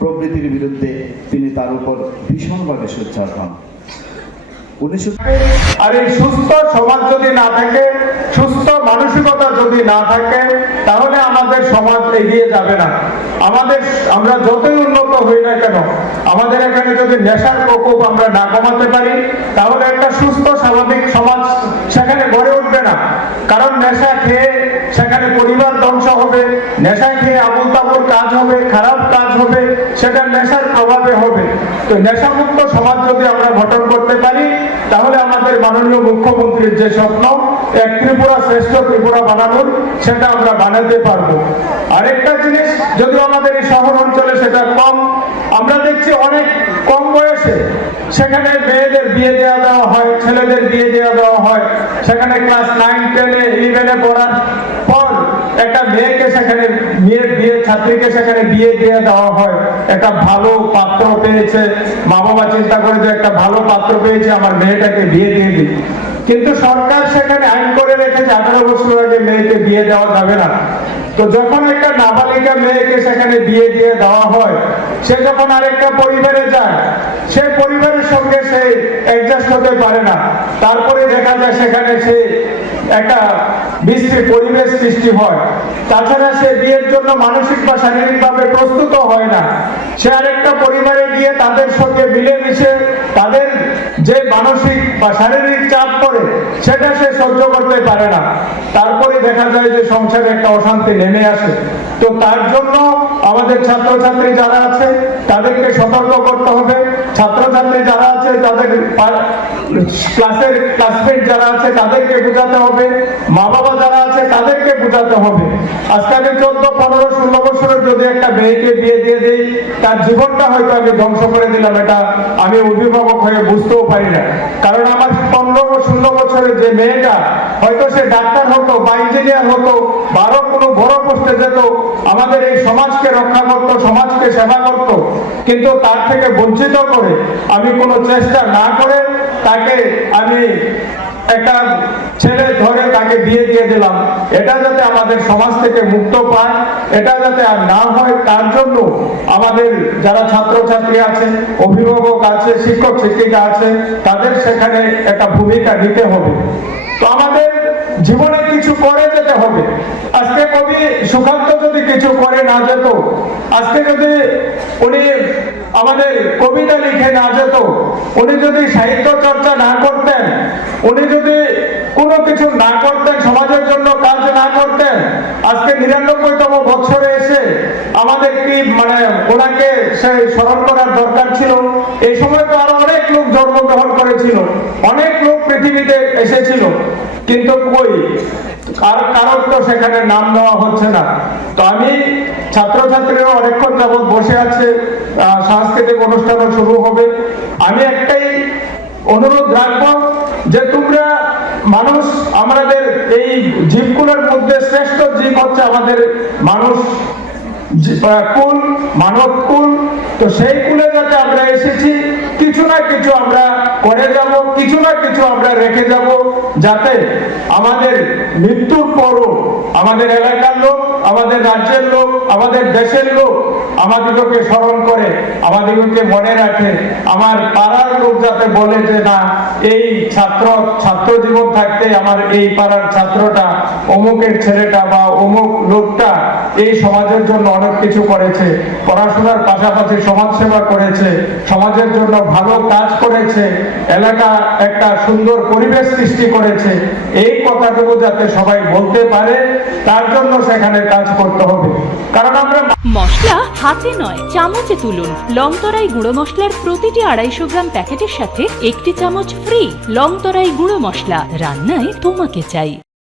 প্রবৃত্তির বিরুদ্ধে তিনি তার উপর ভীষণভাবে সোচ্চার হন। আর এই সুস্থ সমাজ যদি না থাকে, সুস্থ মানসিকতা যদি না থাকে, তাহলে আমাদের সমাজ এগিয়ে যাবে না। আমাদের আমরা যতই উন্নত হই না কেন, আমাদের এখানে যদি নেশার প্রকোপ আমরা না কমাতে পারি, তাহলে একটা সুস্থ, স্বাভাবিক সমাজ সেখানে গড়ে উঠবে না। কারণ নেশা খেয়ে হবে নেশা খেয়ে আবুল তাবুল কাজ হবে, খারাপ কাজ হবে, সেটা নেশার প্রভাবে হবে। তো নেশামুক্ত সমাজ যদি আমরা গঠন করতে পারি, তাহলে আমাদের মাননীয় মুখ্যমন্ত্রীর যে স্বপ্ন, এক ত্রিপুরা শ্রেষ্ঠ ত্রিপুরা বানানোর, সেটা আমরা বানাতে পারব। আরেকটা জিনিস, যদিও আমাদের এই শহর অঞ্চলে সেটা কম, আমরা দেখছি অনেক কম বয়সে সেখানে মেয়েদের বিয়ে দেওয়া দেওয়া হয়, ছেলেদের বিয়ে দেওয়া দেওয়া হয়। সেখানে ক্লাস নাইন, টেনে ইলেভেনে পড়ার একটা মেয়েকে সেখানে মেয়ের বিয়ে, ছাত্রীকে সেখানে বিয়ে দিয়ে দেওয়া হয়। একটা ভালো পাত্র পেয়েছে। মা চিন্তা করে যে একটা ভালো পাত্র পেয়েছে, আমার মেয়েটাকে বিয়ে দিয়ে দিই। কিন্তু সরকার সেখানে আইন করে রেখেছে, আঠারো বছর আগে মেয়েকে বিয়ে দেওয়া যাবে না। তো যখন একটা নাবালিকা মেয়েকে সেখানে বিয়ে দিয়ে দেওয়া হয় সে যখন আরেকটা পরিবারে যায়, সে পরিবারের সঙ্গে সে অ্যাডজাস্ট হতে পারে না। তারপরে দেখা যায় সেখানে সে একটা বিশ্রী পরিবেশ সৃষ্টি হয়। তাছাড়া সে বিয়ের জন্য মানসিক বা শারীরিকভাবে প্রস্তুত হয় না। সে আরেকটা পরিবারে গিয়ে তাদের সঙ্গে মিলেমিশে বা শারীরিক চাপ পড়ে, সেটা সে সহ্য করতে পারে না। তারপরে দেখা যায় যে সংসারে একটা অশান্তি নেমে আসে। তো তার জন্য আমাদের ছাত্রছাত্রী যারা আছে, তাদেরকে সতর্ক করতে হবে। ছাত্রছাত্রী যারা আছে, তাদের ক্লাসের ক্লাসমেট যারা আছে, তাদেরকে বোঝাতে হবে। মা বাবা যারা বোঝাতে হবে। আজকে আমি চোদ্দ, পনেরো, ষোলো বছরের যদি একটা মেয়েকে বিয়ে দিয়ে দিই, তার জীবনটা হয়তো আমি ধ্বংস করে দিলাম, এটা আমি অভিভাবক হয়ে বুঝতেও পারি না। কারণ আমার পনেরো, ষোলো বছরের যে মেয়েটা, হয়তো সে ডাক্তার হতো বা ইঞ্জিনিয়ার হতো, বা আরও কোনো বড় পোস্টে যেত, আমাদের এই সমাজকে রক্ষা করতো, সমাজকে সেবা করতো। কিন্তু তার থেকে বঞ্চিত করে আমি কোনো চেষ্টা না করে তাকে আমি একটা ছেলে ধরে তাকে বিয়ে দিয়ে দিলাম। এটা যাতে আমাদের সমাজ থেকে মুক্ত পায়, এটা যাতে আর না হয় তার জন্য আমাদের যারা ছাত্রছাত্রী আছে, অভিভাবক আছে, শিক্ষক শিক্ষিকা আছে, তাদের সেখানে একটা ভূমিকা নিতে হবে। তো আমাদের জীবনে কিছু করে যেতে হবে। আজকে কবি সুকান্ত যদি কিছু করে না যেত, আজকে যদি উনি আমাদের কবিতা লিখে না যেত। উনি যদি সাহিত্য চর্চা না করতেন, উনি যদি কোনো কিছু না করতেন, সমাজের জন্য কাজ না করতেন, আজকে নিরানব্বইতম বছরে এসে আমাদের কি মানে ওনাকে সেই স্মরণ করার দরকার ছিল? এই সময় তো আরও অনেক লোক জন্মগ্রহণ করেছিল, অনেক লোক পৃথিবীতে এসেছিল। কিন্তু কই? আর কারোর তো সেখানে নাম দেওয়া হচ্ছে না। তো আমি ছাত্রছাত্রীরা অনেকক্ষণ যাবৎ বসে আছে সাংস্কৃতিক অনুষ্ঠানও শুরু হবে। আমি একটাই অনুরোধ রাখব যে তোমরা মানুষ আমাদের এই জীবগুলোর মধ্যে শ্রেষ্ঠ জীব হচ্ছে আমাদের মানুষ কুল, মানব কুল। তো সেই কুলে যাতে আমরা এসেছি কিছু না কিছু আমরা করে যাব, কিছু না কিছু আমরা রেখে যাব, যাতে আমাদের মৃত্যুর পরও আমাদের এলাকার লোক, আমাদের রাজ্যের লোক, আমাদের দেশের লোক আমাদিগকে স্মরণ করে, আমাদিগকে মনে রাখে, আমার পাড়ার লোক যাতে বলে যে না, এই ছাত্র ছাত্র জীবন থাকতে আমার এই পাড়ার ছাত্রটা, অমুকের ছেলেটা বা অমুক লোকটা এই সমাজের জন্য অনেক কিছু করেছে, পড়াশোনার পাশাপাশি সমাজ সেবা করেছে, সমাজের জন্য ভালো কাজ করেছে, এলাকা একটা সুন্দর পরিবেশ সৃষ্টি করেছে, এই কথাটুকু যাতে সবাই বলতে পারে, তার জন্য সেখানে কাজ করতে হবে। কারণ আমরা মশলা হাতে নয়, চামচে তুলুন। লংতরাই গুঁড়ো মশলার প্রতিটি আড়াইশো গ্রাম প্যাকেটের সাথে একটি চামচ ফ্রি লংতরাই গুঁড়ো মশলা। রান্নায় তোমাকে চাই।